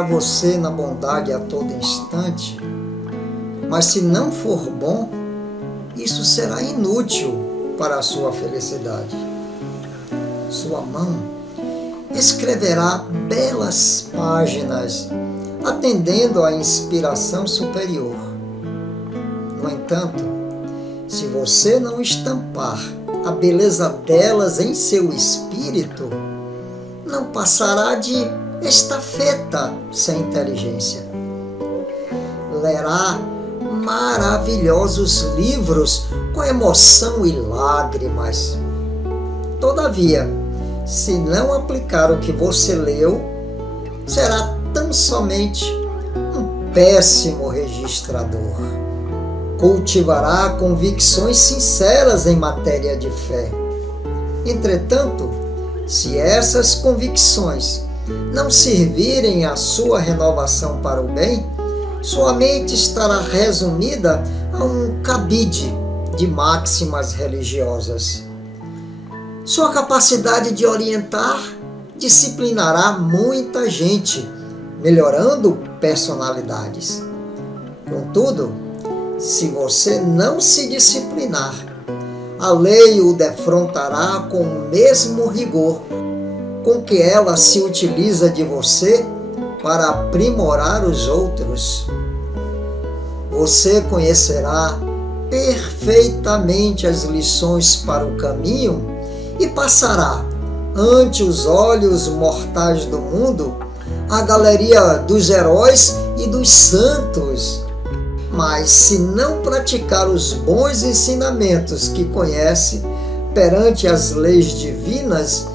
aplicará você na bondade a todo instante, mas se não for bom, isso será inútil para a sua felicidade. Sua mão escreverá belas páginas, atendendo à inspiração superior. No entanto, se você não estampar a beleza delas em seu espírito, não passará de estafeta sem inteligência. Lerá maravilhosos livros com emoção e lágrimas. Todavia, se não aplicar o que você leu, será tão somente um péssimo registrador. Cultivará convicções sinceras em matéria de fé. Entretanto, se essas convicções não servirem à sua renovação para o bem, sua mente estará resumida a um cabide de máximas religiosas. Sua capacidade de orientar disciplinará muita gente, melhorando personalidades. Contudo, se você não se disciplinar, a lei o defrontará com o mesmo rigor com que ela se utiliza de você para aprimorar os outros. Você conhecerá perfeitamente as lições para o caminho e passará, ante os olhos mortais do mundo, a galeria dos heróis e dos santos. Mas se não praticar os bons ensinamentos que conhece perante as leis divinas,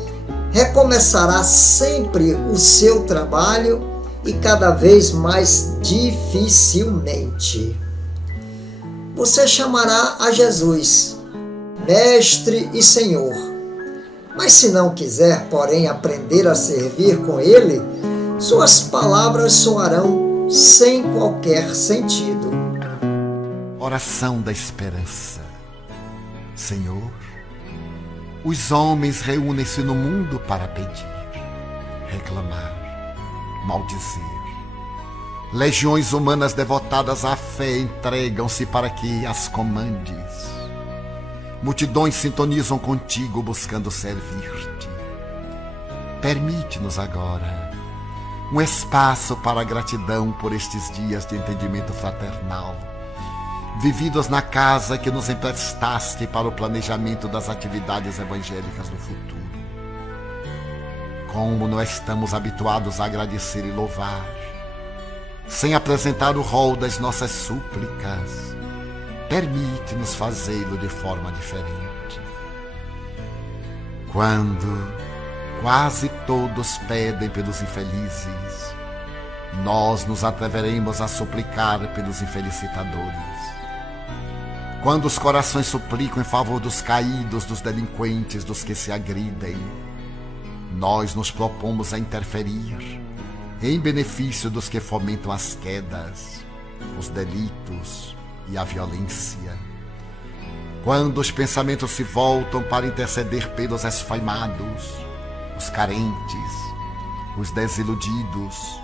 recomeçará sempre o seu trabalho e cada vez mais dificilmente. Você chamará a Jesus, Mestre e Senhor. Mas se não quiser, porém, aprender a servir com Ele, suas palavras soarão sem qualquer sentido. Oração da esperança. Senhor, os homens reúnem-se no mundo para pedir, reclamar, maldizer. Legiões humanas devotadas à fé entregam-se para que as comandes. Multidões sintonizam contigo buscando servir-te. Permite-nos agora um espaço para a gratidão por estes dias de entendimento fraternal, vividos na casa que nos emprestaste para o planejamento das atividades evangélicas do futuro. Como não estamos habituados a agradecer e louvar, sem apresentar o rol das nossas súplicas, permite-nos fazê-lo de forma diferente. Quando quase todos pedem pelos infelizes, nós nos atreveremos a suplicar pelos infelicitadores. Quando os corações suplicam em favor dos caídos, dos delinquentes, dos que se agridem, nós nos propomos a interferir em benefício dos que fomentam as quedas, os delitos e a violência. Quando os pensamentos se voltam para interceder pelos esfaimados, os carentes, os desiludidos,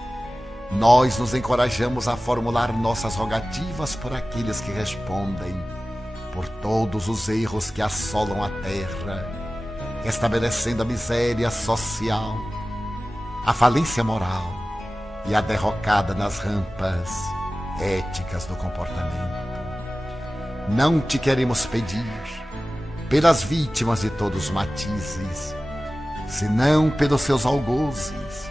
nós nos encorajamos a formular nossas rogativas por aqueles que respondem por todos os erros que assolam a terra, estabelecendo a miséria social, a falência moral e a derrocada nas rampas éticas do comportamento. Não te queremos pedir pelas vítimas de todos os matizes, senão pelos seus algozes,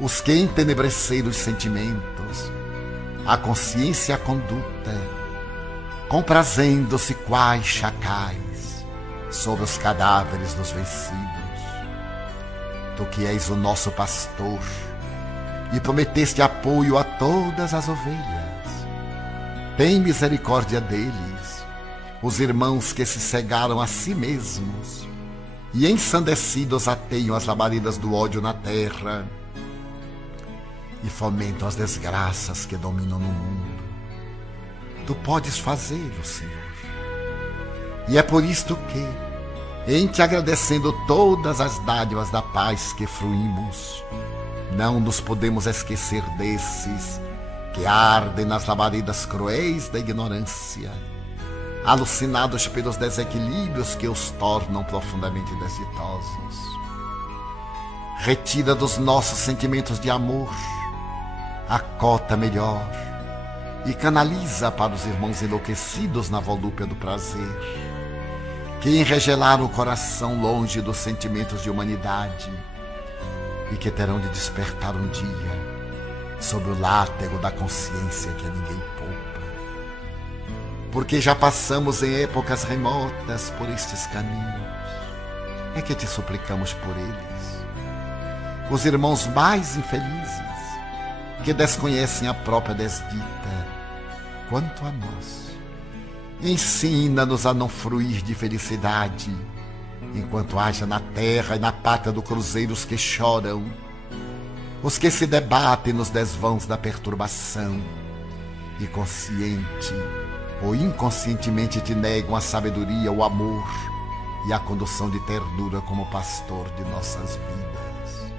os que entenebreceram os sentimentos, a consciência e a conduta, comprazendo-se quais chacais sobre os cadáveres dos vencidos. Tu que és o nosso pastor e prometeste apoio a todas as ovelhas, tem misericórdia deles, os irmãos que se cegaram a si mesmos e ensandecidos ateiam as labaredas do ódio na terra e fomentam as desgraças que dominam no mundo. Tu podes fazê-lo, Senhor. E é por isto que, em te agradecendo todas as dádivas da paz que fruímos, Não nos podemos esquecer desses que ardem nas labaredas cruéis da ignorância, alucinados pelos desequilíbrios que os tornam profundamente desditosos. Retira dos nossos sentimentos de amor a cota melhor e canaliza para os irmãos enlouquecidos na volúpia do prazer, que enregelaram o coração longe dos sentimentos de humanidade e que terão de despertar um dia sob o látego da consciência que a ninguém poupa. Porque já passamos em épocas remotas por estes caminhos, é que te suplicamos por eles, os irmãos mais infelizes, que desconhecem a própria desdita, quanto a nós. Ensina-nos a não fruir de felicidade, enquanto haja na terra e na pátria do cruzeiro os que choram, os que se debatem nos desvãos da perturbação e consciente ou inconscientemente te negam a sabedoria, o amor e a condução de ternura como pastor de nossas vidas.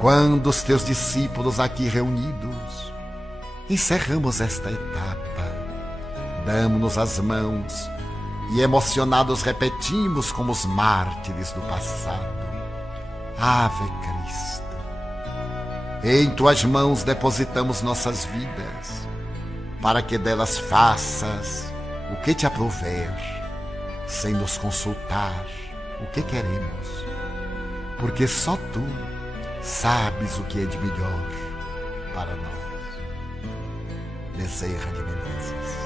Quando os teus discípulos aqui reunidos encerramos esta etapa, damos-nos as mãos e emocionados repetimos como os mártires do passado: Ave Cristo. Em tuas mãos depositamos nossas vidas, para que delas faças o que te aprouver, sem nos consultar o que queremos, porque só tu sabes o que é de melhor para nós. Bezerra de Menezes.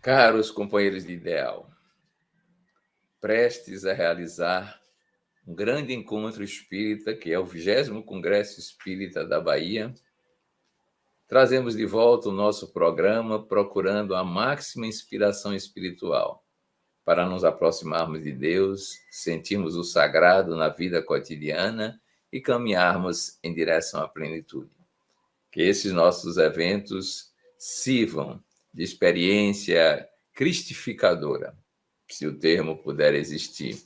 Caros companheiros de ideal, prestes a realizar um grande encontro espírita, que é o 20º Congresso Espírita da Bahia, trazemos de volta o nosso programa procurando a máxima inspiração espiritual para nos aproximarmos de Deus, sentirmos o sagrado na vida cotidiana e caminharmos em direção à plenitude. Que esses nossos eventos sirvam de experiência cristificadora, se o termo puder existir,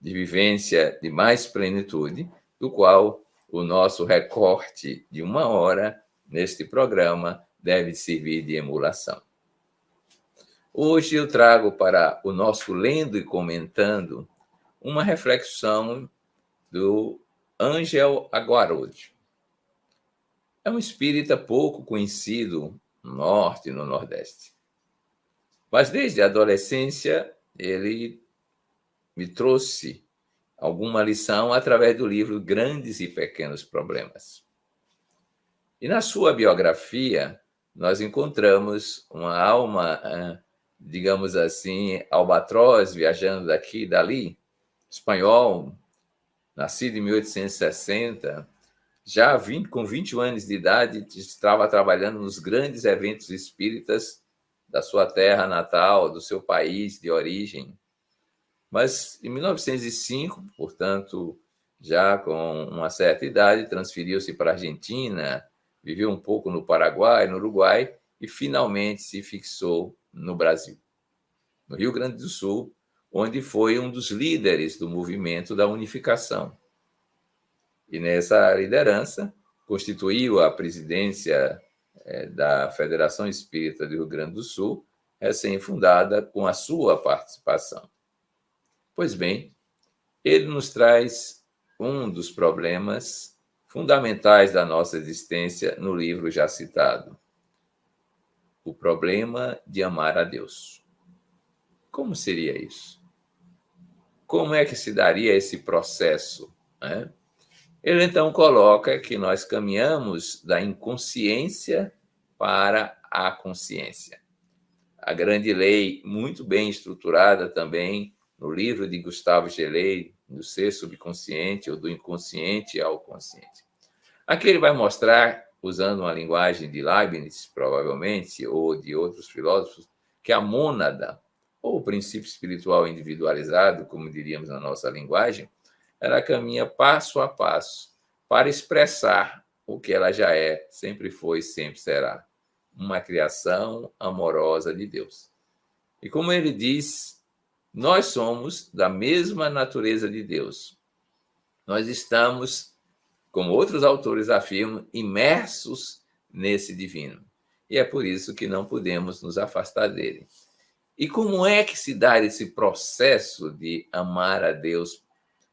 de vivência de mais plenitude, do qual o nosso recorte de 1 hora neste programa deve servir de emulação. Hoje eu trago para o nosso Lendo e Comentando uma reflexão do Ângel Aguarode. É um espírita pouco conhecido no Norte e no Nordeste. Mas desde a adolescência ele me trouxe alguma lição através do livro Grandes e Pequenos Problemas. E na sua biografia nós encontramos uma alma, digamos assim, albatroz, viajando daqui e dali, espanhol, nascido em 1860, já com 21 anos de idade, estava trabalhando nos grandes eventos espíritas da sua terra natal, do seu país de origem. Mas em 1905, portanto, já com uma certa idade, transferiu-se para a Argentina, viveu um pouco no Paraguai, no Uruguai e finalmente se fixou no Brasil, no Rio Grande do Sul, onde foi um dos líderes do movimento da unificação. E nessa liderança constituiu a presidência da Federação Espírita do Rio Grande do Sul, recém-fundada, com a sua participação. Pois bem, ele nos traz um dos problemas fundamentais da nossa existência no livro já citado: o problema de amar a Deus. Como seria isso? Como é que se daria esse processo, né? Ele então coloca que nós caminhamos da inconsciência para a consciência. A grande lei, muito bem estruturada também no livro de Gustavo Gelei, do ser subconsciente ou do inconsciente ao consciente. Aqui ele vai mostrar, usando uma linguagem de Leibniz, provavelmente, ou de outros filósofos, que a mônada, ou o princípio espiritual individualizado, como diríamos na nossa linguagem, ela caminha passo a passo para expressar o que ela já é, sempre foi, sempre será: uma criação amorosa de Deus. E como ele diz, nós somos da mesma natureza de Deus. Nós estamos, como outros autores afirmam, imersos nesse divino. E é por isso que não podemos nos afastar dele. E como é que se dá esse processo de amar a Deus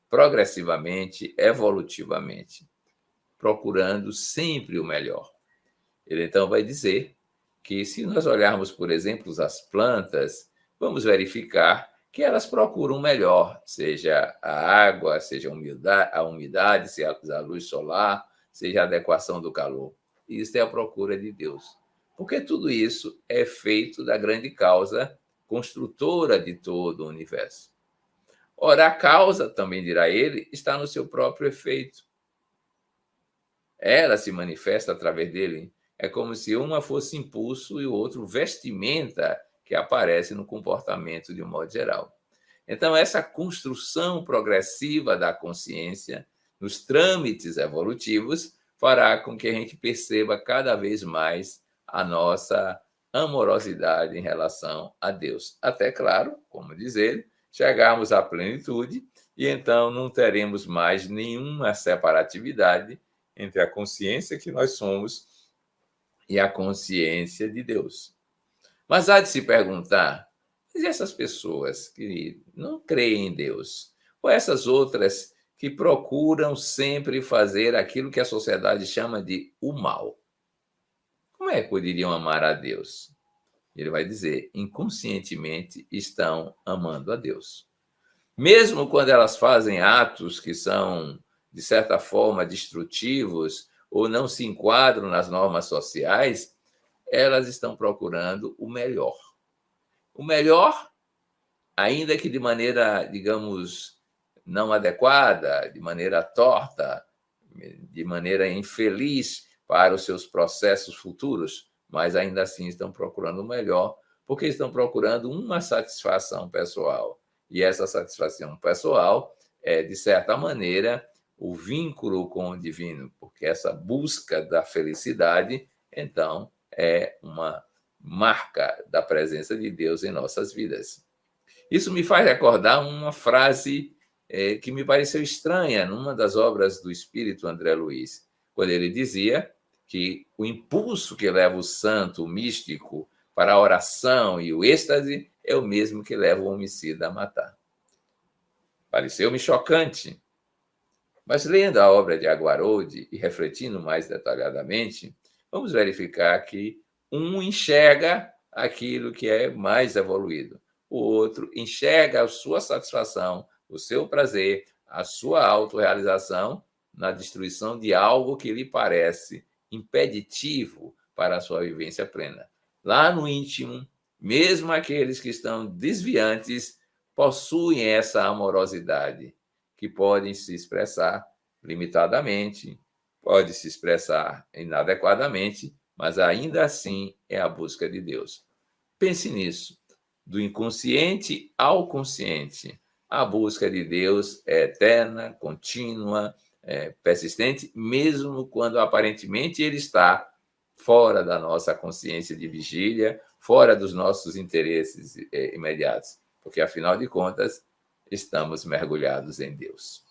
progressivamente, evolutivamente? Procurando sempre o melhor. Ele então vai dizer que se nós olharmos, por exemplo, as plantas, vamos verificar que elas procuram o melhor, seja a água, seja a umidade, seja a luz solar, seja a adequação do calor. Isso é a procura de Deus. Porque tudo isso é feito da grande causa construtora de todo o universo. Ora, a causa, também dirá ele, está no seu próprio efeito. Ela se manifesta através dele. É como se uma fosse impulso e o outro vestimenta que aparece no comportamento de um modo geral. Então, essa construção progressiva da consciência, nos trâmites evolutivos, fará com que a gente perceba cada vez mais a nossa amorosidade em relação a Deus. Até, claro, como diz ele, chegarmos à plenitude e então não teremos mais nenhuma separatividade entre a consciência que nós somos e a consciência de Deus. Mas há de se perguntar, mas essas pessoas que não creem em Deus, ou essas outras que procuram sempre fazer aquilo que a sociedade chama de o mal, como é que poderiam amar a Deus? Ele vai dizer, inconscientemente estão amando a Deus. Mesmo quando elas fazem atos que são, de certa forma, destrutivos ou não se enquadram nas normas sociais, elas estão procurando o melhor. O melhor, ainda que de maneira, digamos, não adequada, de maneira torta, de maneira infeliz para os seus processos futuros, mas ainda assim estão procurando o melhor, porque estão procurando uma satisfação pessoal. E essa satisfação pessoal é, de certa maneira, o vínculo com o divino, porque essa busca da felicidade, então, é uma marca da presença de Deus em nossas vidas. Isso me faz recordar uma frase que me pareceu estranha numa das obras do espírito André Luiz, quando ele dizia que o impulso que leva o santo, o místico, para a oração e o êxtase é o mesmo que leva o homicida a matar. Pareceu-me chocante, mas lendo a obra de Aguaroldi e refletindo mais detalhadamente, vamos verificar que um enxerga aquilo que é mais evoluído, o outro enxerga a sua satisfação, o seu prazer, a sua autorrealização na destruição de algo que lhe parece impeditivo para a sua vivência plena. Lá no íntimo, mesmo aqueles que estão desviantes possuem essa amorosidade, que podem se expressar limitadamente, pode se expressar inadequadamente, mas ainda assim é a busca de Deus. Pense nisso. Do inconsciente ao consciente, a busca de Deus é eterna, contínua, persistente, mesmo quando aparentemente ele está fora da nossa consciência de vigília, fora dos nossos interesses imediatos, porque, afinal de contas, estamos mergulhados em Deus.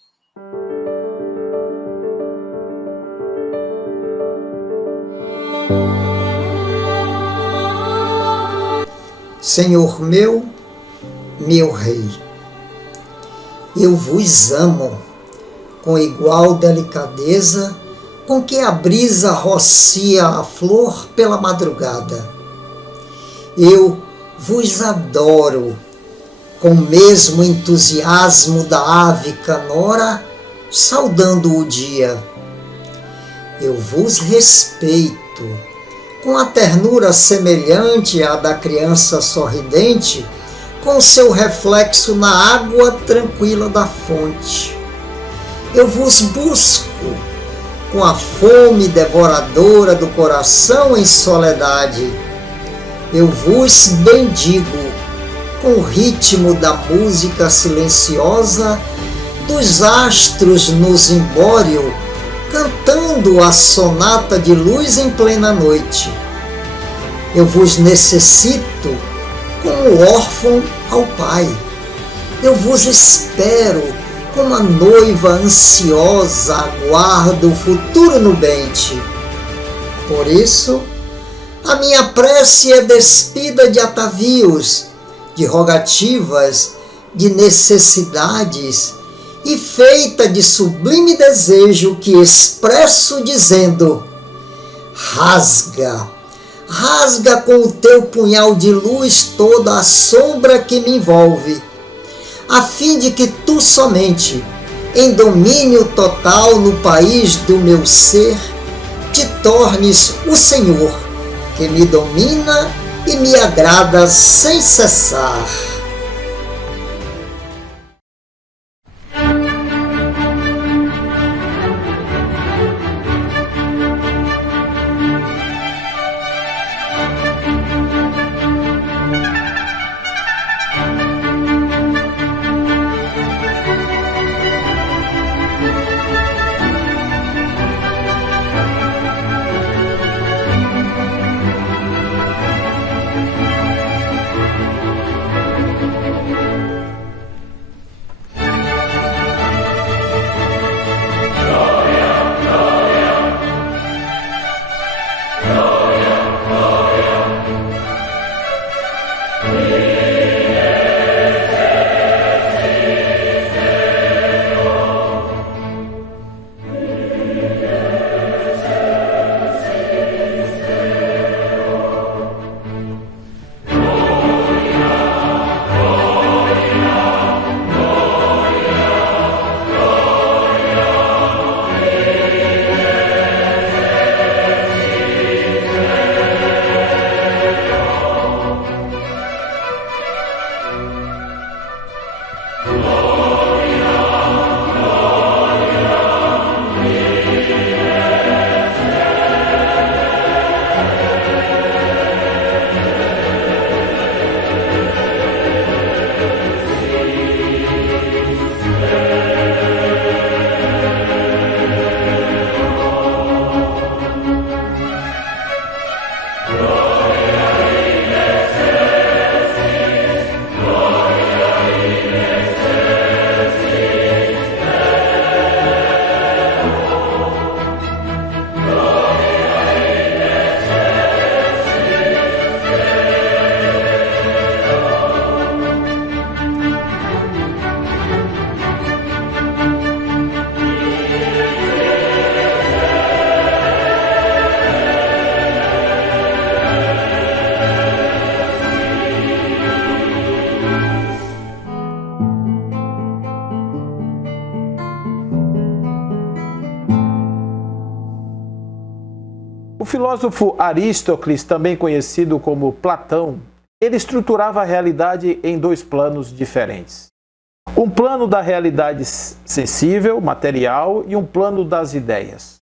Senhor meu Rei, eu vos amo com igual delicadeza com que a brisa rocia a flor pela madrugada. Eu vos adoro com o mesmo entusiasmo da ave canora saudando o dia. Eu vos respeito com a ternura semelhante à da criança sorridente, com seu reflexo na água tranquila da fonte. Eu vos busco com a fome devoradora do coração em soledade. Eu vos bendigo com o ritmo da música silenciosa dos astros no zimbório, cantando a sonata de luz em plena noite. Eu vos necessito como órfão ao pai. Eu vos espero, como a noiva ansiosa aguarda o futuro nubente. Por isso, a minha prece é despida de atavios, de rogativas, de necessidades, e feita de sublime desejo que expresso dizendo: rasga, rasga com o teu punhal de luz toda a sombra que me envolve, a fim de que tu somente, em domínio total no país do meu ser, te tornes o Senhor, que me domina e me agrada sem cessar. O filósofo Aristóteles, também conhecido como Platão, ele estruturava a realidade em dois planos diferentes. Um plano da realidade sensível, material, e um plano das ideias.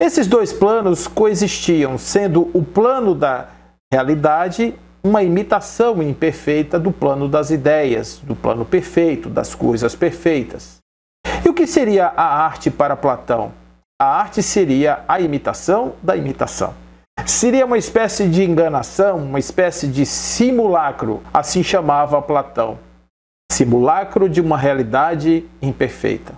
Esses dois planos coexistiam, sendo o plano da realidade uma imitação imperfeita do plano das ideias, do plano perfeito, das coisas perfeitas. E o que seria a arte para Platão? A arte seria a imitação da imitação. Seria uma espécie de enganação, uma espécie de simulacro, assim chamava Platão. Simulacro de uma realidade imperfeita.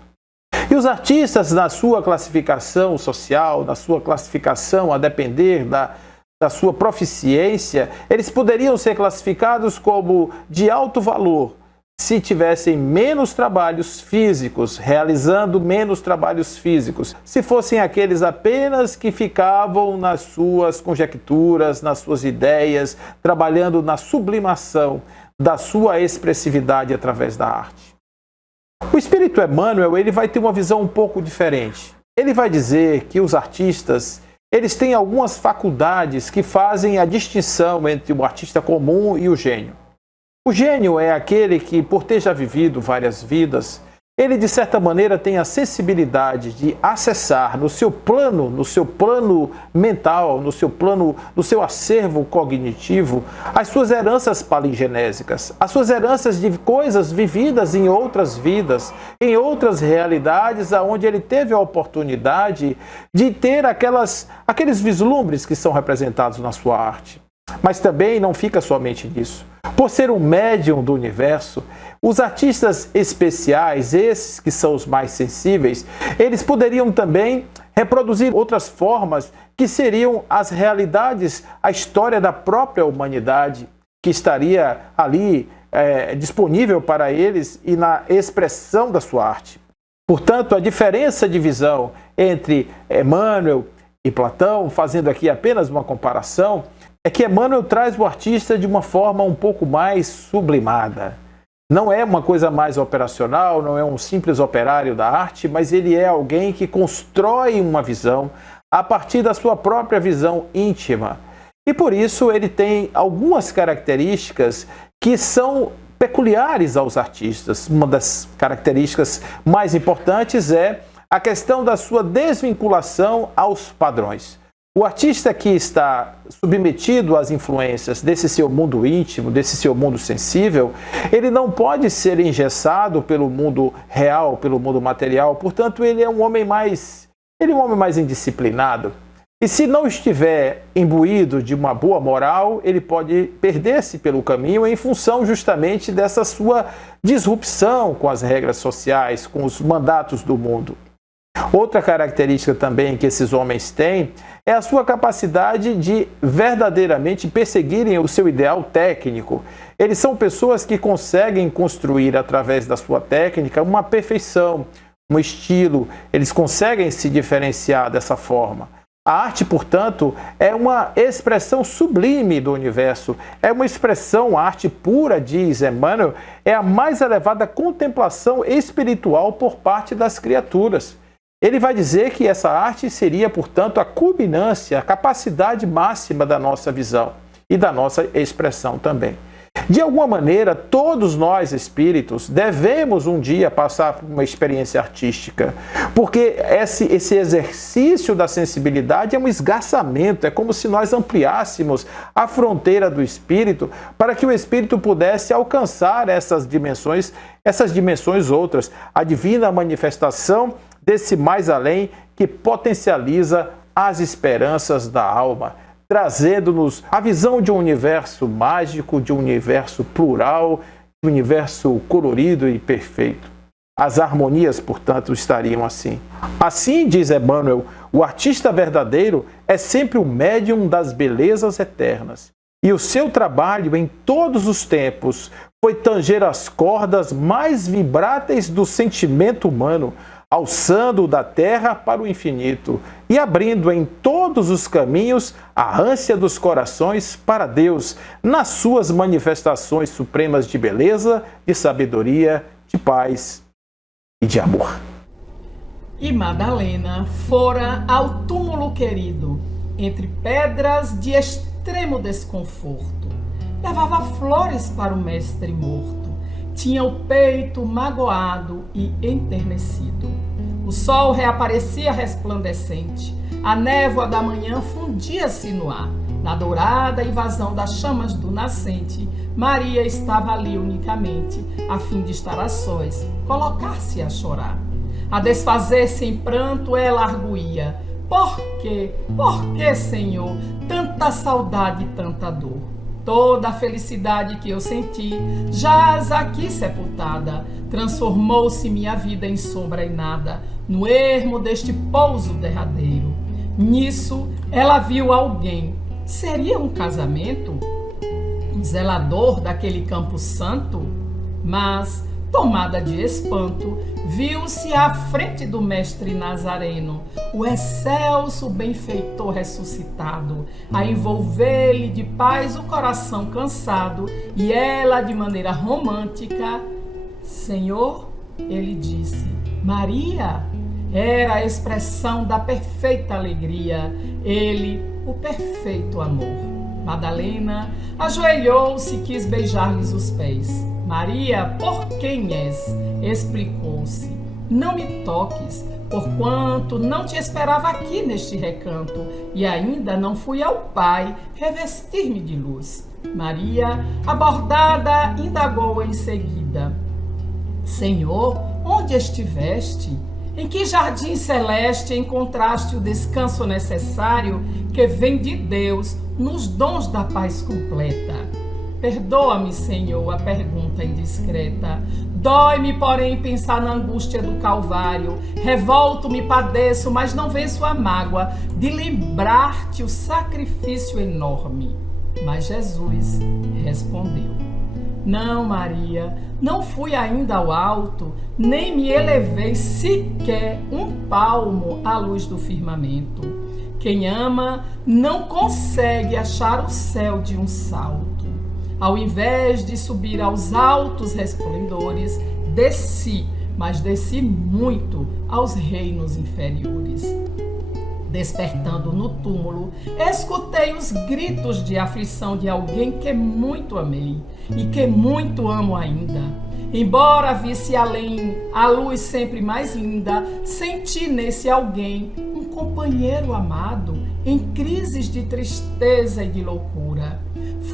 E os artistas, na sua classificação social, na sua classificação a depender da sua proficiência, eles poderiam ser classificados como de alto valor, se tivessem menos trabalhos físicos, realizando menos trabalhos físicos, se fossem aqueles apenas que ficavam nas suas conjecturas, nas suas ideias, trabalhando na sublimação da sua expressividade através da arte. O espírito Emmanuel, ele vai ter uma visão um pouco diferente. Ele vai dizer que os artistas, eles têm algumas faculdades que fazem a distinção entre o artista comum e o gênio. O gênio é aquele que, por ter já vivido várias vidas, ele de certa maneira tem a sensibilidade de acessar no seu plano mental, no seu acervo cognitivo, as suas heranças palingenésicas, as suas heranças de coisas vividas em outras vidas, em outras realidades, onde ele teve a oportunidade de ter aqueles vislumbres que são representados na sua arte. Mas também não fica somente nisso. Por ser um médium do universo, os artistas especiais, esses que são os mais sensíveis, eles poderiam também reproduzir outras formas que seriam as realidades, a história da própria humanidade, que estaria ali disponível para eles e na expressão da sua arte. Portanto, a diferença de visão entre Emmanuel e Platão, fazendo aqui apenas uma comparação, é que Emmanuel traz o artista de uma forma um pouco mais sublimada. Não é uma coisa mais operacional, não é um simples operário da arte, mas ele é alguém que constrói uma visão a partir da sua própria visão íntima. E por isso ele tem algumas características que são peculiares aos artistas. Uma das características mais importantes é a questão da sua desvinculação aos padrões. O artista que está submetido às influências desse seu mundo íntimo, desse seu mundo sensível, ele não pode ser engessado pelo mundo real, pelo mundo material. Portanto, ele é um homem mais indisciplinado. E se não estiver imbuído de uma boa moral, ele pode perder-se pelo caminho em função justamente dessa sua disrupção com as regras sociais, com os mandatos do mundo. Outra característica também que esses homens têm é a sua capacidade de verdadeiramente perseguirem o seu ideal técnico. Eles são pessoas que conseguem construir através da sua técnica uma perfeição, um estilo. Eles conseguem se diferenciar dessa forma. A arte, portanto, é uma expressão sublime do universo. É uma expressão, a arte pura, diz Emmanuel, é a mais elevada contemplação espiritual por parte das criaturas. Ele vai dizer que essa arte seria, portanto, a culminância, a capacidade máxima da nossa visão e da nossa expressão também. De alguma maneira, todos nós espíritos devemos um dia passar por uma experiência artística, porque esse exercício da sensibilidade é um esgarçamento, é como se nós ampliássemos a fronteira do espírito para que o espírito pudesse alcançar essas dimensões outras, a divina manifestação desse mais além que potencializa as esperanças da alma, trazendo-nos a visão de um universo mágico, de um universo plural, de um universo colorido e perfeito. As harmonias, portanto, estariam assim. Assim, diz Emmanuel, o artista verdadeiro é sempre o médium das belezas eternas. E o seu trabalho em todos os tempos foi tanger as cordas mais vibráteis do sentimento humano, alçando-o da terra para o infinito e abrindo em todos os caminhos a ânsia dos corações para Deus, nas suas manifestações supremas de beleza, de sabedoria, de paz e de amor. E Madalena fora ao túmulo querido, entre pedras de extremo desconforto. Levava flores para o mestre morto. Tinha o peito magoado e enternecido. O sol reaparecia resplandecente. A névoa da manhã fundia-se no ar. Na dourada invasão das chamas do nascente, Maria estava ali unicamente, a fim de estar a sós, colocar-se a chorar. A desfazer-se em pranto, ela arguía: Por que, Senhor, tanta saudade e tanta dor? Toda a felicidade que eu senti jaz aqui sepultada. Transformou-se minha vida em sombra e nada, no ermo deste pouso derradeiro. Nisso, ela viu alguém. Seria um casamento? Um zelador daquele campo santo? Mas, tomada de espanto, viu-se à frente do mestre Nazareno, o excelso benfeitor ressuscitado, a envolver-lhe de paz o coração cansado, e ela, de maneira romântica: Senhor, ele disse. Maria era a expressão da perfeita alegria, ele, o perfeito amor. Madalena ajoelhou-se e quis beijar-lhes os pés. Maria, por quem és? Explicou-se. Não me toques, porquanto não te esperava aqui neste recanto, e ainda não fui ao Pai revestir-me de luz. Maria, abordada, indagou em seguida: Senhor, onde estiveste? Em que jardim celeste encontraste o descanso necessário que vem de Deus nos dons da paz completa? Perdoa-me, Senhor, a pergunta indiscreta. Dói-me, porém, pensar na angústia do Calvário. Revolto-me, padeço, mas não venço a mágoa de lembrar-te o sacrifício enorme. Mas Jesus respondeu: Não, Maria, não fui ainda ao alto, nem me elevei sequer um palmo à luz do firmamento. Quem ama não consegue achar o céu de um salto. Ao invés de subir aos altos resplendores, desci, mas desci muito aos reinos inferiores. Despertando no túmulo, escutei os gritos de aflição de alguém que muito amei e que muito amo ainda. Embora visse além a luz sempre mais linda, senti nesse alguém um companheiro amado em crises de tristeza e de loucura.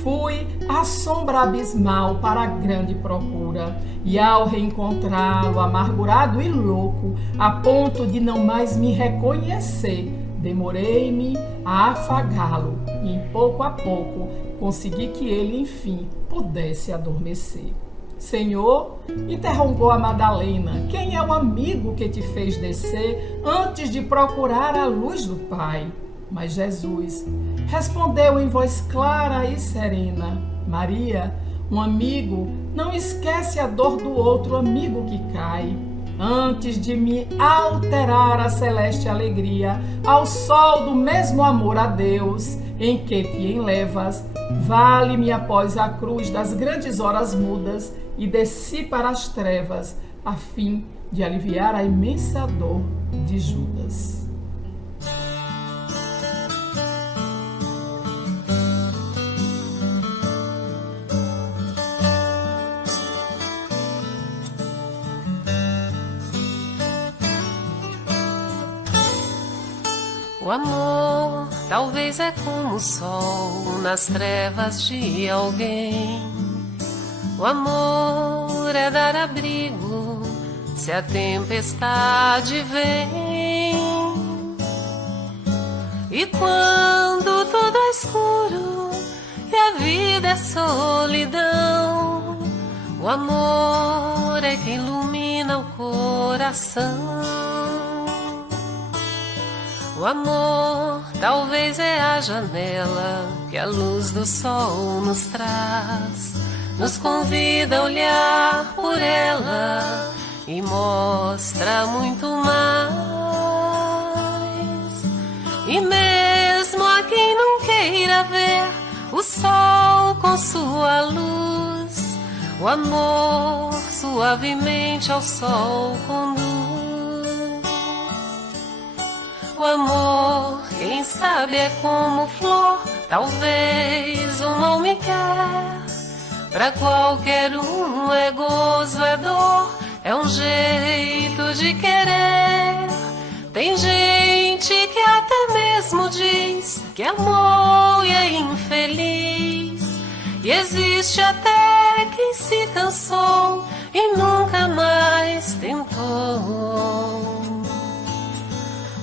Fui à sombra abismal para a grande procura, e ao reencontrá-lo amargurado e louco, a ponto de não mais me reconhecer, demorei-me a afagá-lo, e em pouco a pouco consegui que ele, enfim, pudesse adormecer. Senhor, interrogou a Madalena, quem é o amigo que te fez descer antes de procurar a luz do Pai? Mas Jesus respondeu em voz clara e serena: Maria, um amigo não esquece a dor do outro amigo que cai. Antes de me alterar a celeste alegria, ao sol do mesmo amor a Deus, em que te enlevas, vale-me após a cruz das grandes horas mudas, e desci para as trevas, a fim de aliviar a imensa dor de Judas. O amor talvez é como o sol nas trevas de alguém. O amor é dar abrigo se a tempestade vem. E quando tudo é escuro e a vida é solidão, o amor é que ilumina o coração. O amor talvez é a janela que a luz do sol nos traz, nos convida a olhar por ela e mostra muito mais. E mesmo a quem não queira ver o sol com sua luz, o amor suavemente ao sol conduz. O amor, quem sabe, é como flor, talvez o mal me quer. Pra qualquer um é gozo, é dor, é um jeito de querer. Tem gente que até mesmo diz que amou e é infeliz. E existe até quem se cansou e nunca mais tentou.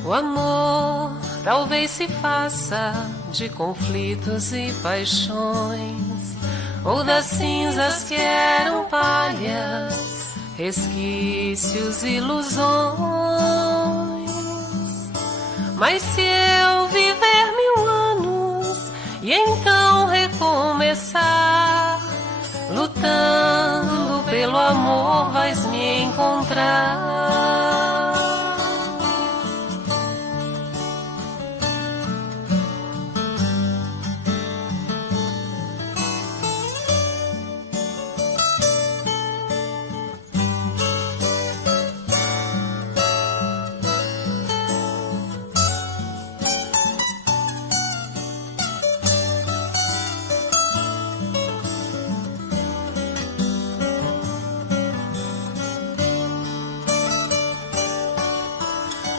O amor talvez se faça de conflitos e paixões, ou das cinzas que eram palhas, resquícios, ilusões. Mas se eu viver 1000 anos e então recomeçar, lutando pelo amor vais me encontrar.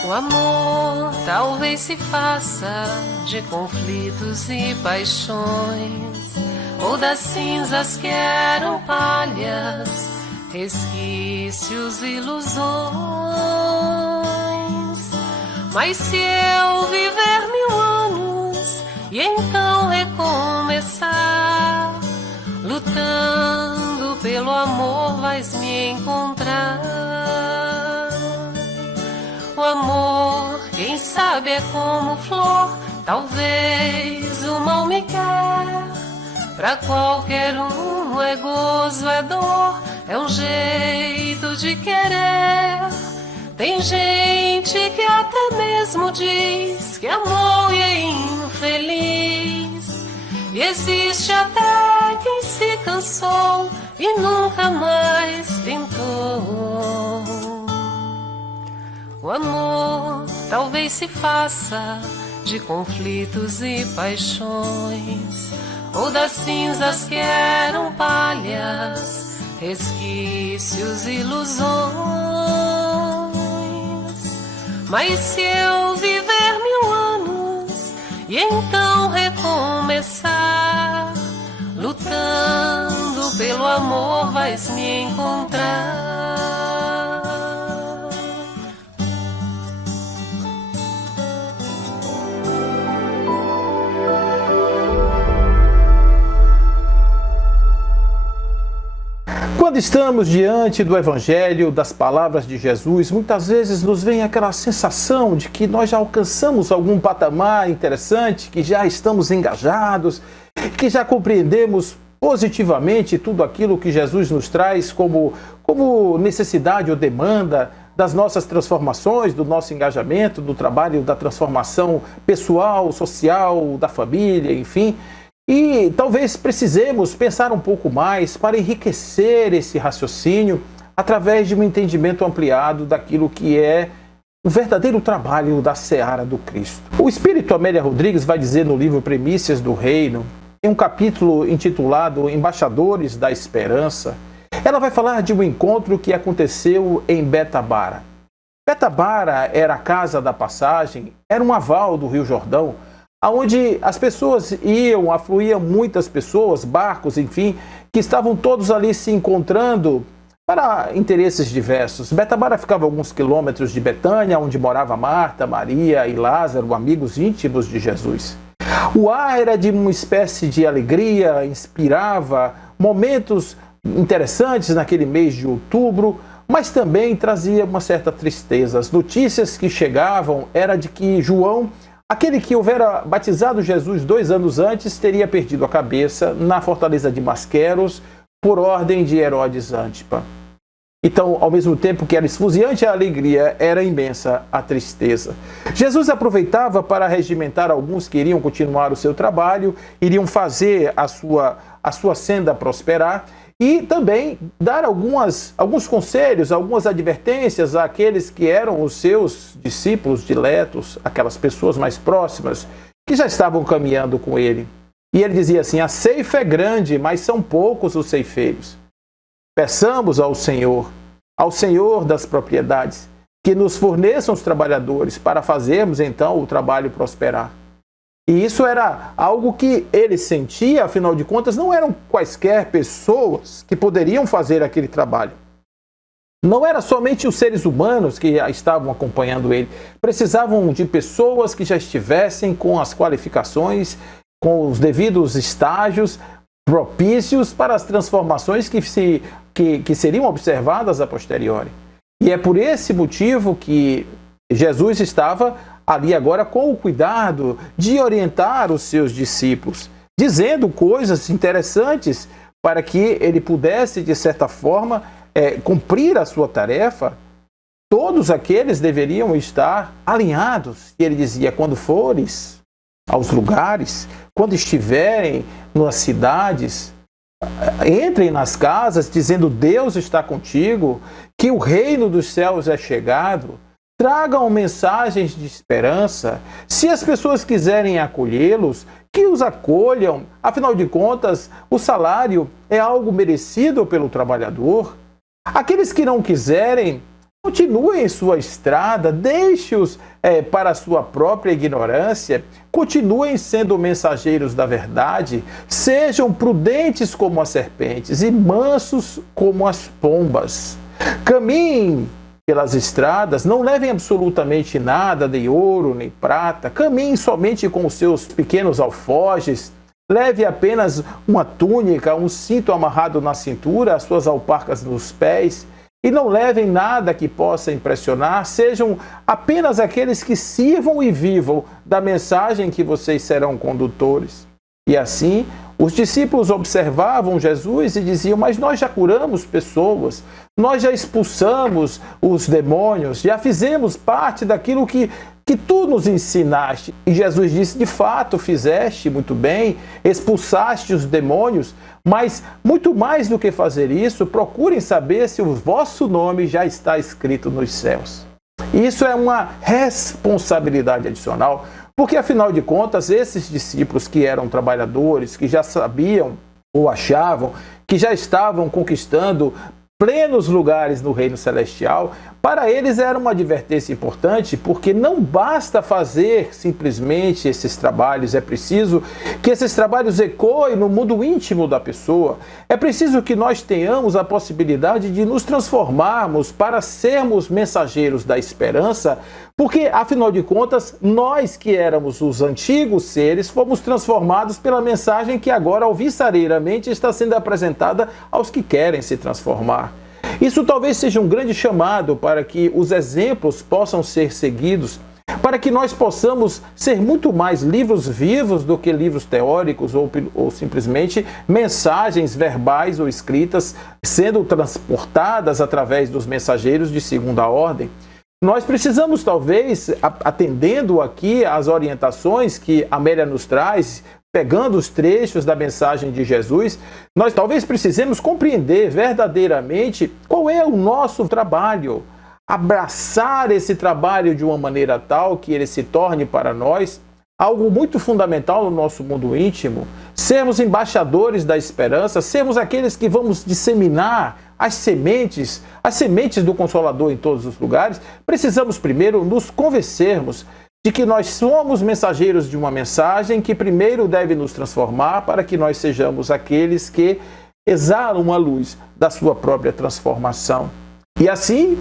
O amor talvez se faça de conflitos e paixões, ou das cinzas que eram palhas, resquícios, ilusões. Mas se eu viver 1000 anos e então recomeçar, lutando pelo amor vais me encontrar. O amor, quem sabe, é como flor, talvez o mal me quer. Pra qualquer um é gozo, é dor, é um jeito de querer. Tem gente que até mesmo diz que amou e é infeliz. E existe até quem se cansou e nunca mais tentou. O amor talvez se faça de conflitos e paixões, ou das cinzas que eram palhas, resquícios, ilusões. Mas se eu viver 1000 anos e então recomeçar, lutando pelo amor vais me encontrar. Quando estamos diante do Evangelho, das palavras de Jesus, muitas vezes nos vem aquela sensação de que nós já alcançamos algum patamar interessante, que já estamos engajados, que já compreendemos positivamente tudo aquilo que Jesus nos traz como necessidade ou demanda das nossas transformações, do nosso engajamento, do trabalho, da transformação pessoal, social, da família, enfim. E talvez precisemos pensar um pouco mais para enriquecer esse raciocínio através de um entendimento ampliado daquilo que é o verdadeiro trabalho da seara do Cristo. O Espírito Amélia Rodrigues vai dizer no livro Primícias do Reino, em um capítulo intitulado Embaixadores da Esperança, ela vai falar de um encontro que aconteceu em Betabara. Betabara era a casa da passagem, era um aval do Rio Jordão, onde as pessoas iam, afluíam muitas pessoas, barcos, enfim, que estavam todos ali se encontrando para interesses diversos. Betabara ficava a alguns quilômetros de Betânia, onde morava Marta, Maria e Lázaro, amigos íntimos de Jesus. O ar era de uma espécie de alegria, inspirava momentos interessantes naquele mês de outubro, mas também trazia uma certa tristeza. As notícias que chegavam era de que João, aquele que houvera batizado Jesus 2 anos antes, teria perdido a cabeça na fortaleza de Masqueros por ordem de Herodes Antipa. Então, ao mesmo tempo que era esfuziante a alegria, era imensa a tristeza. Jesus aproveitava para regimentar alguns que iriam continuar o seu trabalho, iriam fazer a sua senda prosperar, e também dar alguns conselhos, algumas advertências àqueles que eram os seus discípulos diletos, aquelas pessoas mais próximas, que já estavam caminhando com ele. E ele dizia assim: a ceifa é grande, mas são poucos os ceifeiros. Peçamos ao Senhor das propriedades, que nos forneçam os trabalhadores para fazermos então o trabalho prosperar. E isso era algo que ele sentia, afinal de contas, não eram quaisquer pessoas que poderiam fazer aquele trabalho. Não era somente os seres humanos que estavam acompanhando ele. Precisavam de pessoas que já estivessem com as qualificações, com os devidos estágios propícios para as transformações que seriam observadas a posteriori. E é por esse motivo que Jesus estava ali agora com o cuidado de orientar os seus discípulos, dizendo coisas interessantes para que ele pudesse, de certa forma, cumprir a sua tarefa. Todos aqueles deveriam estar alinhados. E ele dizia: quando fores aos lugares, quando estiverem nas cidades, entrem nas casas dizendo: Deus está contigo, que o reino dos céus é chegado. Tragam mensagens de esperança. Se as pessoas quiserem acolhê-los, que os acolham. Afinal de contas, o salário é algo merecido pelo trabalhador. Aqueles que não quiserem, continuem sua estrada, deixe-os para a sua própria ignorância, continuem sendo mensageiros da verdade, sejam prudentes como as serpentes e mansos como as pombas. Caminhem pelas estradas, não levem absolutamente nada de ouro nem prata, caminhem somente com os seus pequenos alforjes, leve apenas uma túnica, um cinto amarrado na cintura, as suas alparcas nos pés, e não levem nada que possa impressionar, sejam apenas aqueles que sirvam e vivam da mensagem que vocês serão condutores. E assim, os discípulos observavam Jesus e diziam: mas nós já curamos pessoas, nós já expulsamos os demônios, já fizemos parte daquilo que tu nos ensinaste. E Jesus disse: de fato, fizeste muito bem, expulsaste os demônios, mas muito mais do que fazer isso, procurem saber se o vosso nome já está escrito nos céus. Isso é uma responsabilidade adicional, porque afinal de contas, esses discípulos que eram trabalhadores, que já sabiam ou achavam que já estavam conquistando plenos lugares no reino celestial, para eles era uma advertência importante, porque não basta fazer simplesmente esses trabalhos, é preciso que esses trabalhos ecoem no mundo íntimo da pessoa, é preciso que nós tenhamos a possibilidade de nos transformarmos para sermos mensageiros da esperança, porque afinal de contas, nós que éramos os antigos seres, fomos transformados pela mensagem que agora alvissareiramente está sendo apresentada aos que querem se transformar. Isso talvez seja um grande chamado para que os exemplos possam ser seguidos, para que nós possamos ser muito mais livros vivos do que livros teóricos ou simplesmente mensagens verbais ou escritas sendo transportadas através dos mensageiros de segunda ordem. Nós precisamos, talvez, atendendo aqui às orientações que Amélia nos traz, pegando os trechos da mensagem de Jesus, nós talvez precisemos compreender verdadeiramente qual é o nosso trabalho, abraçar esse trabalho de uma maneira tal que ele se torne para nós algo muito fundamental no nosso mundo íntimo, sermos embaixadores da esperança, sermos aqueles que vamos disseminar as sementes do Consolador em todos os lugares. Precisamos primeiro nos convencermos de que nós somos mensageiros de uma mensagem que primeiro deve nos transformar para que nós sejamos aqueles que exalam a luz da sua própria transformação. E assim,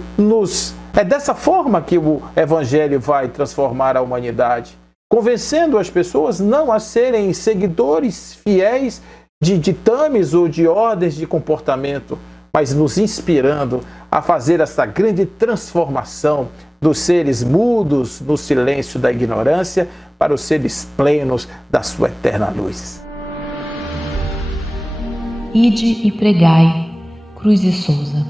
é dessa forma que o Evangelho vai transformar a humanidade, convencendo as pessoas não a serem seguidores fiéis de ditames ou de ordens de comportamento, mas nos inspirando a fazer essa grande transformação dos seres mudos no silêncio da ignorância para os seres plenos da sua eterna luz. Ide e pregai, Cruz e Souza.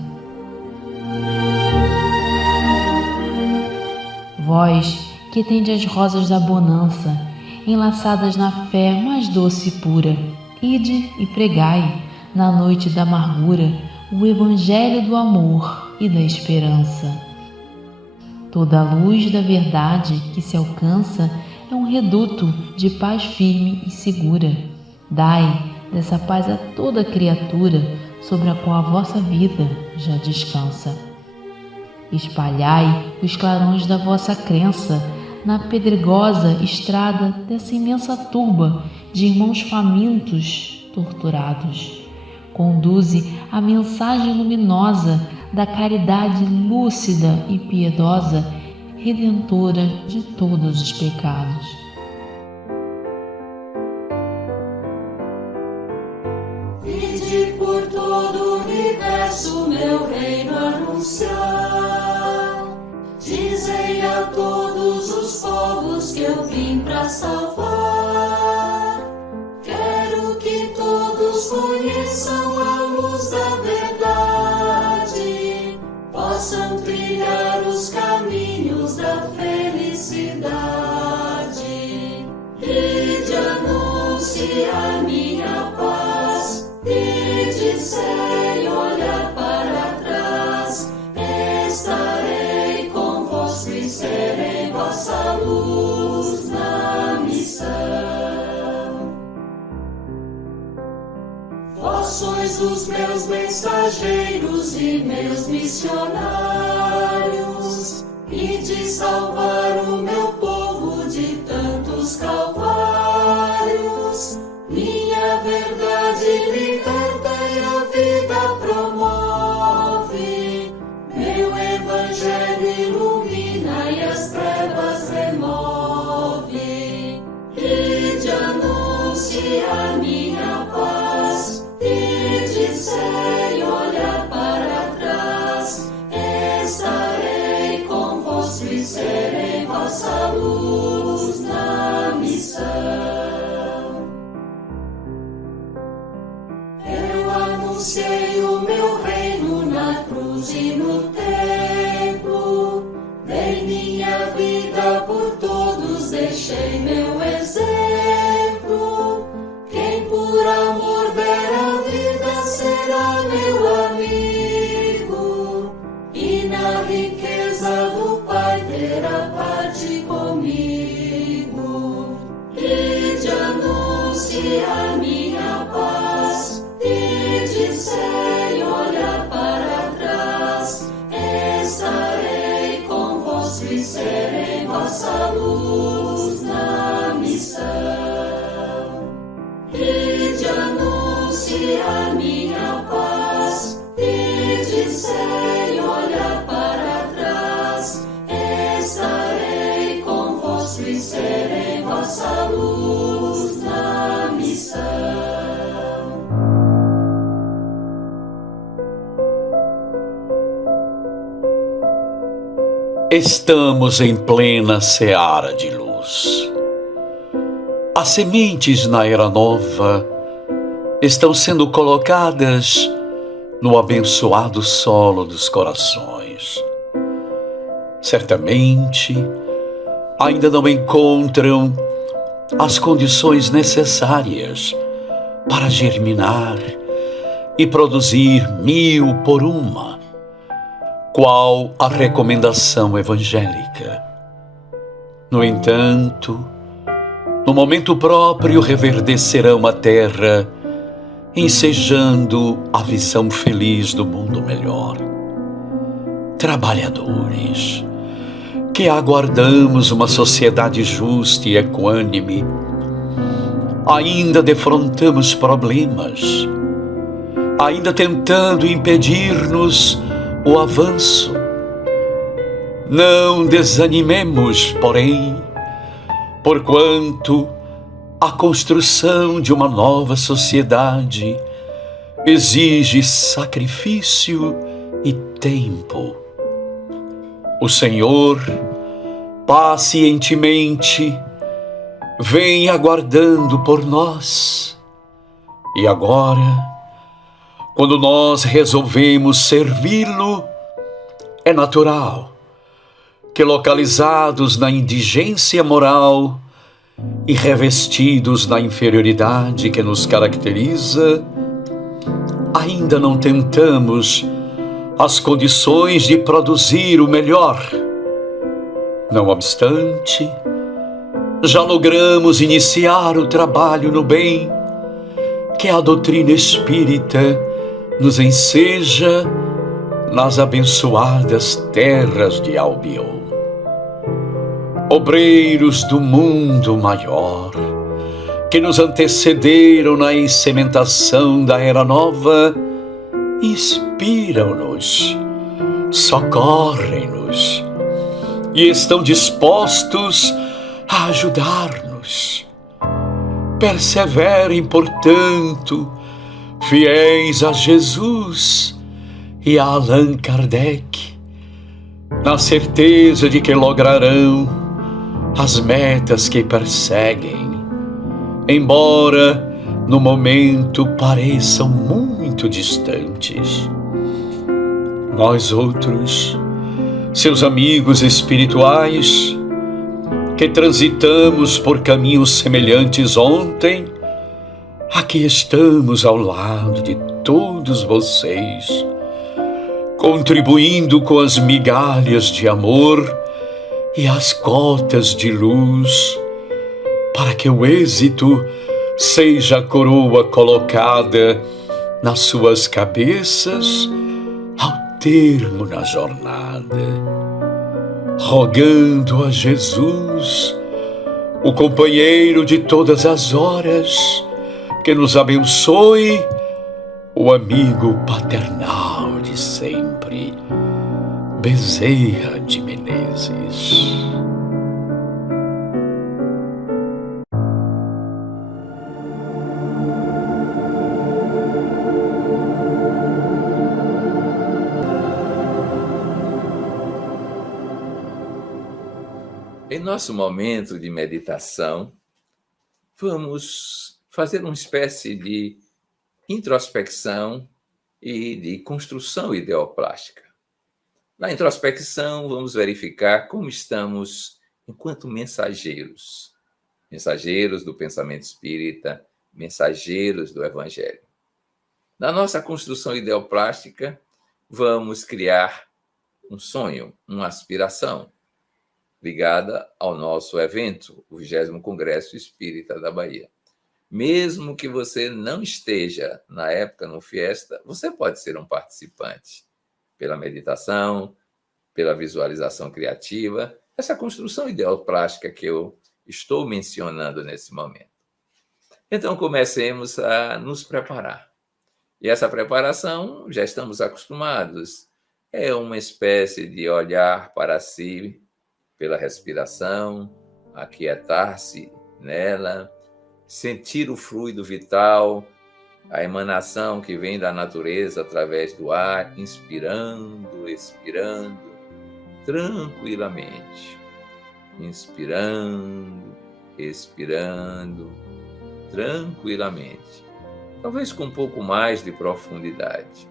Vós que tendes as rosas da bonança, enlaçadas na fé mais doce e pura, ide e pregai, na noite da amargura, o evangelho do amor e da esperança. Toda a luz da verdade que se alcança é um reduto de paz firme e segura. Dai dessa paz a toda criatura sobre a qual a vossa vida já descansa. Espalhai os clarões da vossa crença na pedregosa estrada dessa imensa turba de irmãos famintos, torturados. Conduze a mensagem luminosa da caridade lúcida e piedosa, redentora de todos os pecados. Ide por todo o universo meu reino anunciar. Dizei a todos os povos que eu vim para salvar. Quero que todos conheçam a luz da verdade, possam trilhar os caminhos da felicidade. Ide anunciar minha paz, ide sem olhar para trás. Estarei convosco e serei vossa luz na missão. Vós sois os meus mensageiros e meus missionários, e de salvar o meu povo de tantos calvários. Minha verdade liberta e a vida promove, meu evangelho luz na missão. Eu anunciei o meu reino na cruz e no templo. Dei minha vida por todos, deixei meu exemplo. Quem por amor der a vida será meu amigo, e na riqueza do Pai terá parte comigo. Ide anunciar minha paz, ide sem olhar para trás. Estarei convosco e serei vossa luz na missão. Ide anunciar minha paz, ide sem olhar para trás. Estarei convosco e serei vossa luz na missão. Estamos em plena seara de luz. As sementes na Era Nova estão sendo colocadas no abençoado solo dos corações. Certamente, ainda não encontram as condições necessárias para germinar e produzir 1000 por uma, qual a recomendação evangélica. No entanto, no momento próprio reverdecerão a terra, ensejando a visão feliz do mundo melhor. Trabalhadores, que aguardamos uma sociedade justa e equânime, ainda defrontamos problemas, ainda tentando impedir-nos o avanço. Não desanimemos, porém, porquanto a construção de uma nova sociedade exige sacrifício e tempo. O Senhor, pacientemente, vem aguardando por nós. E agora, quando nós resolvemos servi-lo, é natural que, localizados na indigência moral e revestidos na inferioridade que nos caracteriza, ainda não tentamos as condições de produzir o melhor. Não obstante, já logramos iniciar o trabalho no bem que a doutrina espírita nos enseja nas abençoadas terras de Albion. Obreiros do mundo maior, que nos antecederam na incementação da Era Nova, inspiram-nos, socorrem-nos e estão dispostos a ajudar-nos. Perseverem, portanto, fiéis a Jesus e a Allan Kardec, na certeza de que lograrão as metas que perseguem, embora no momento pareçam muito distantes. Nós outros, seus amigos espirituais, que transitamos por caminhos semelhantes ontem, aqui estamos ao lado de todos vocês, contribuindo com as migalhas de amor e as cotas de luz, para que o êxito seja a coroa colocada nas suas cabeças ao termo da jornada, rogando a Jesus, o companheiro de todas as horas, que nos abençoe, o amigo paternal de sempre, Bezerra de Menezes. Em nosso momento de meditação, vamos fazer uma espécie de introspecção e de construção ideoplástica. Na introspecção, vamos verificar como estamos enquanto mensageiros do pensamento espírita, mensageiros do Evangelho. Na nossa construção ideoplástica, vamos criar um sonho, uma aspiração, ligada ao nosso evento, o 20º Congresso Espírita da Bahia. Mesmo que você não esteja na época no Fiesta, você pode ser um participante pela meditação, pela visualização criativa, essa construção ideoplástica que eu estou mencionando nesse momento. Então, comecemos a nos preparar. E essa preparação, já estamos acostumados, é uma espécie de olhar para si pela respiração, aquietar-se nela, sentir o fluido vital, a emanação que vem da natureza através do ar, inspirando, expirando, tranquilamente. Inspirando, expirando, tranquilamente. Talvez com um pouco mais de profundidade.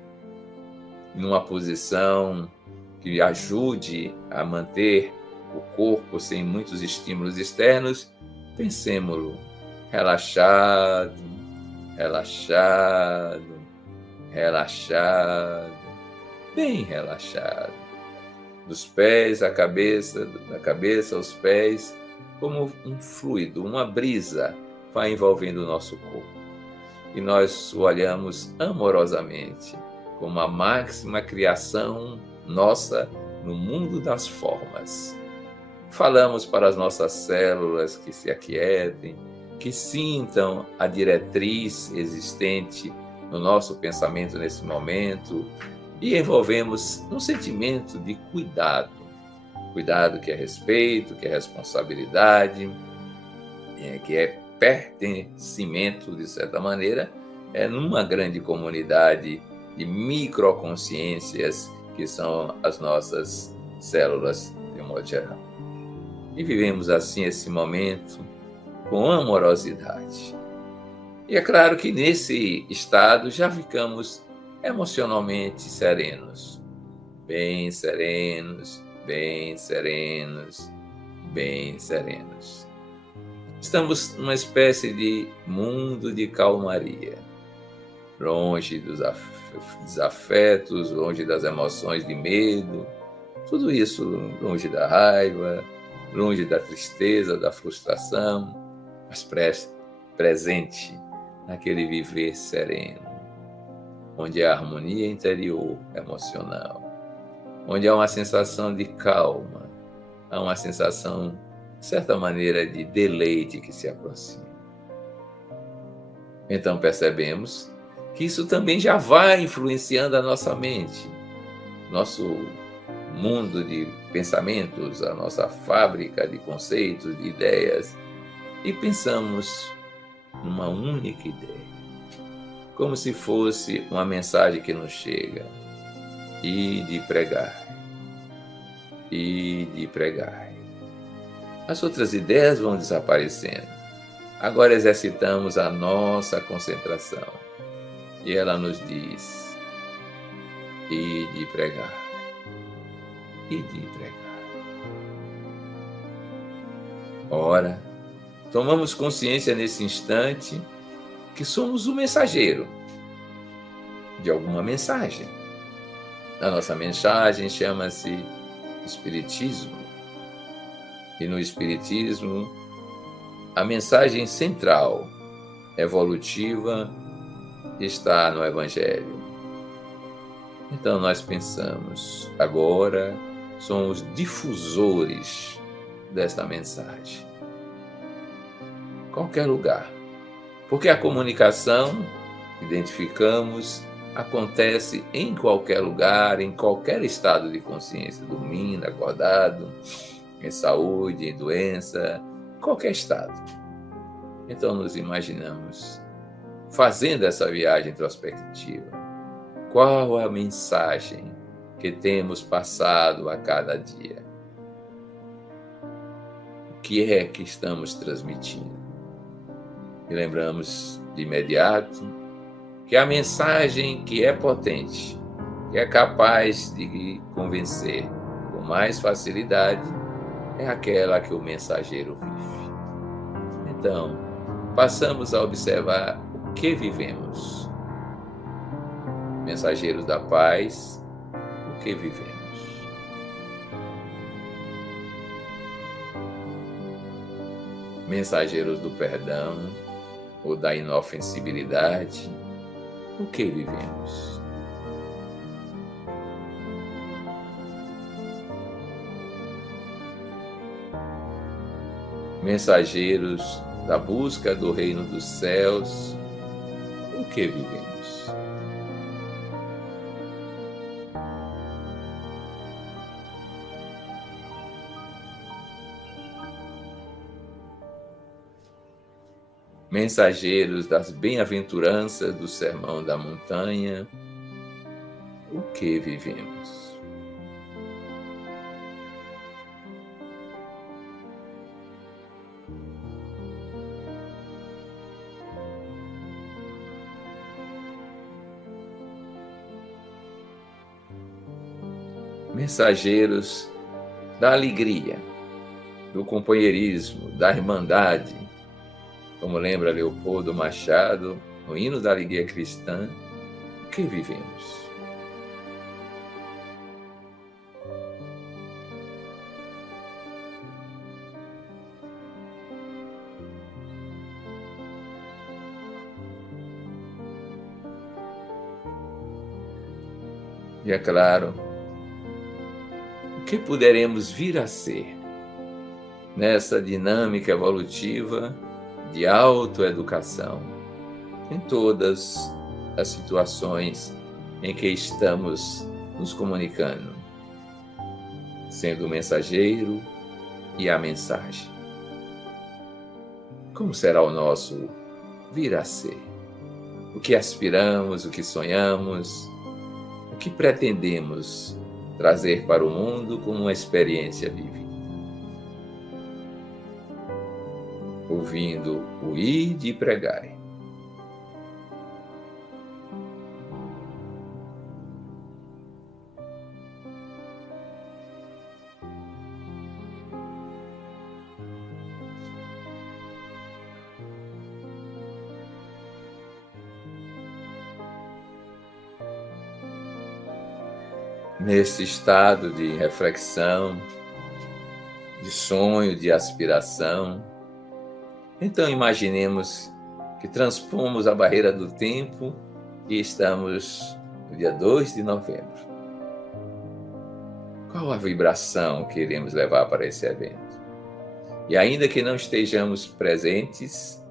Numa posição que ajude a manter o corpo sem muitos estímulos externos, pensemos-lo relaxado, relaxado, relaxado, bem relaxado. Dos pés à cabeça, da cabeça aos pés, como um fluido, uma brisa vai envolvendo o nosso corpo. E nós o olhamos amorosamente, como a máxima criação nossa no mundo das formas. Falamos para as nossas células que se aquietem, que sintam a diretriz existente no nosso pensamento nesse momento e envolvemos um sentimento de cuidado. Cuidado que é respeito, que é responsabilidade, que é pertencimento, de certa maneira, numa grande comunidade de microconsciências que são as nossas células, de um modo geral. E vivemos assim esse momento com amorosidade. E é claro que nesse estado já ficamos emocionalmente serenos, bem serenos, bem serenos, bem serenos. Estamos numa espécie de mundo de calmaria, longe dos desafetos, longe das emoções de medo, tudo isso longe da raiva, longe da tristeza, da frustração, mas presente naquele viver sereno, onde há harmonia interior, emocional, onde há uma sensação de calma, há uma sensação, de certa maneira, de deleite que se aproxima. Então percebemos que isso também já vai influenciando a nossa mente, nosso mundo de pensamentos, a nossa fábrica de conceitos, de ideias, e pensamos numa única ideia, como se fosse uma mensagem que nos chega, e de pregar, e de pregar. As outras ideias vão desaparecendo. Agora exercitamos a nossa concentração, e ela nos diz, e de pregar, e de pregar. Ora, tomamos consciência nesse instante que somos o mensageiro de alguma mensagem. A nossa mensagem chama-se Espiritismo. E no Espiritismo, a mensagem central, evolutiva, está no Evangelho. Então nós pensamos, agora somos difusores desta mensagem. Qualquer lugar. Porque a comunicação, identificamos, acontece em qualquer lugar, em qualquer estado de consciência, dormindo, acordado, em saúde, em doença, qualquer estado. Então nos imaginamos fazendo essa viagem introspectiva. Qual a mensagem que temos passado a cada dia? que é que estamos transmitindo. E lembramos de imediato que a mensagem que é potente, que é capaz de convencer com mais facilidade, é aquela que o mensageiro vive. Então, passamos a observar o que vivemos. Mensageiros da paz, o que vivemos. Mensageiros do perdão ou da inofensibilidade, o que vivemos. Mensageiros da busca do reino dos céus, o que vivemos. Mensageiros das bem-aventuranças do Sermão da Montanha, o que vivemos. Mensageiros da alegria, do companheirismo, da irmandade, como lembra Leopoldo Machado, no hino da alegria cristã, o que vivemos. E é claro, o que poderemos vir a ser nessa dinâmica evolutiva de autoeducação em todas as situações em que estamos nos comunicando, sendo o mensageiro e a mensagem. Como será o nosso vir a ser? O que aspiramos, o que sonhamos, o que pretendemos trazer para o mundo como uma experiência vivida? Ouvindo o Ide e Pregai. Nesse estado de reflexão, de sonho, de aspiração, então imaginemos que transpomos a barreira do tempo e estamos no dia 2 de novembro. Qual a vibração que iremos levar para esse evento? E ainda que não estejamos presentes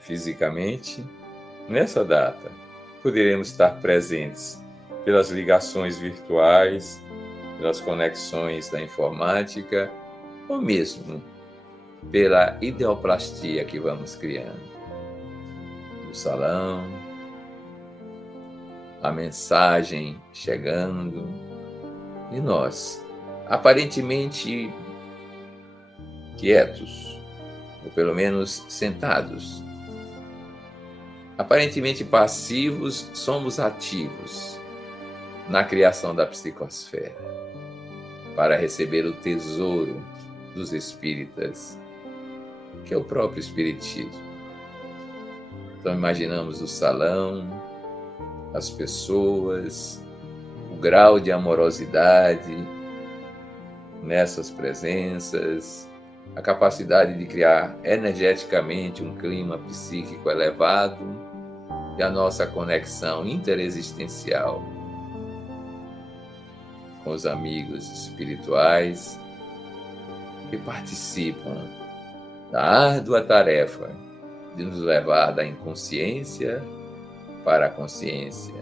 fisicamente, nessa data, poderemos estar presentes pelas ligações virtuais, pelas conexões da informática, ou mesmo pela ideoplastia que vamos criando. O salão, a mensagem chegando, e nós, aparentemente quietos, ou pelo menos sentados, aparentemente passivos, somos ativos na criação da psicosfera, para receber o tesouro dos espíritas, que é o próprio espiritismo. Então imaginamos o salão, as pessoas, o grau de amorosidade nessas presenças, a capacidade de criar energeticamente um clima psíquico elevado e a nossa conexão interexistencial com os amigos espirituais que participam da árdua tarefa de nos levar da inconsciência para a consciência,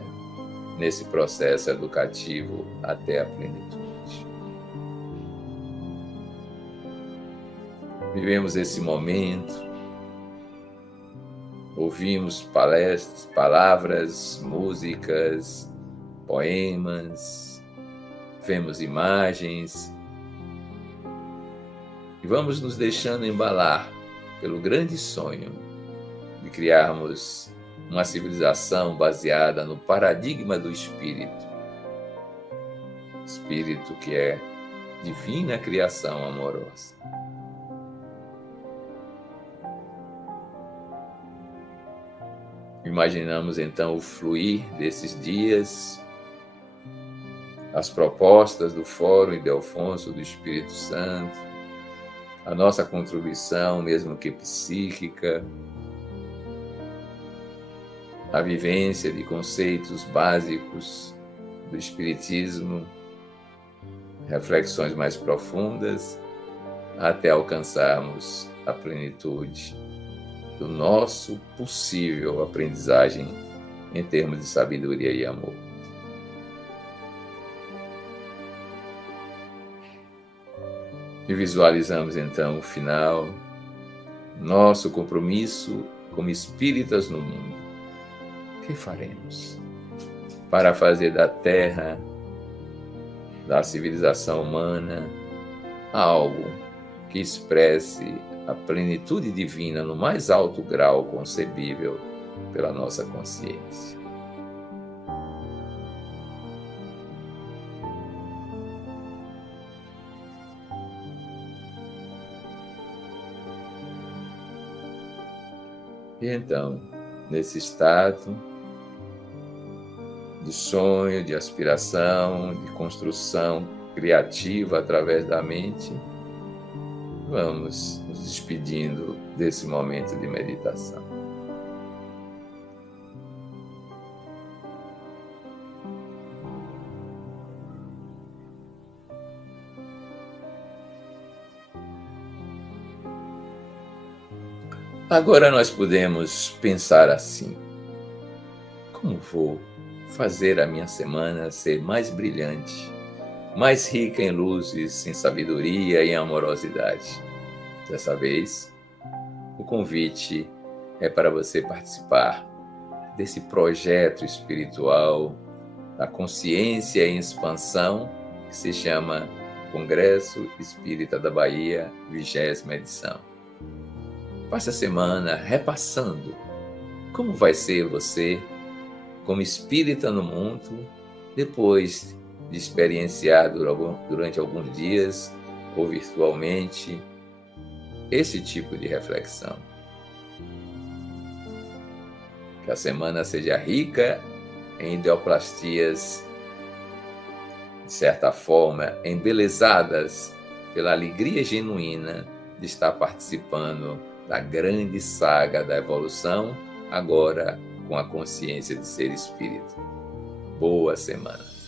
nesse processo educativo até a plenitude. Vivemos esse momento, ouvimos palestras, palavras, músicas, poemas, vemos imagens, E vamos nos deixando embalar pelo grande sonho de criarmos uma civilização baseada no paradigma do Espírito. Espírito que é divina criação amorosa. Imaginamos então o fluir desses dias, as propostas do Fórum Ildefonso do Espírito Santo, a nossa contribuição, mesmo que psíquica, a vivência de conceitos básicos do Espiritismo, reflexões mais profundas, até alcançarmos a plenitude do nosso possível aprendizagem em termos de sabedoria e amor. E visualizamos então o final, nosso compromisso como espíritas no mundo. O que faremos para fazer da Terra, da civilização humana, algo que expresse a plenitude divina no mais alto grau concebível pela nossa consciência? E então, nesse estado de sonho, de aspiração, de construção criativa através da mente, vamos nos despedindo desse momento de meditação. Agora nós podemos pensar assim: como vou fazer a minha semana ser mais brilhante, mais rica em luzes, em sabedoria e em amorosidade? Dessa vez, o convite é para você participar desse projeto espiritual da consciência em expansão, que se chama Congresso Espírita da Bahia, 20ª edição. Passe a semana repassando como vai ser você como espírita no mundo, depois de experienciar durante alguns dias ou virtualmente esse tipo de reflexão. Que a semana seja rica em ideoplastias, de certa forma, embelezadas pela alegria genuína de estar participando da grande saga da evolução, agora com a consciência de ser espírito. Boa semana!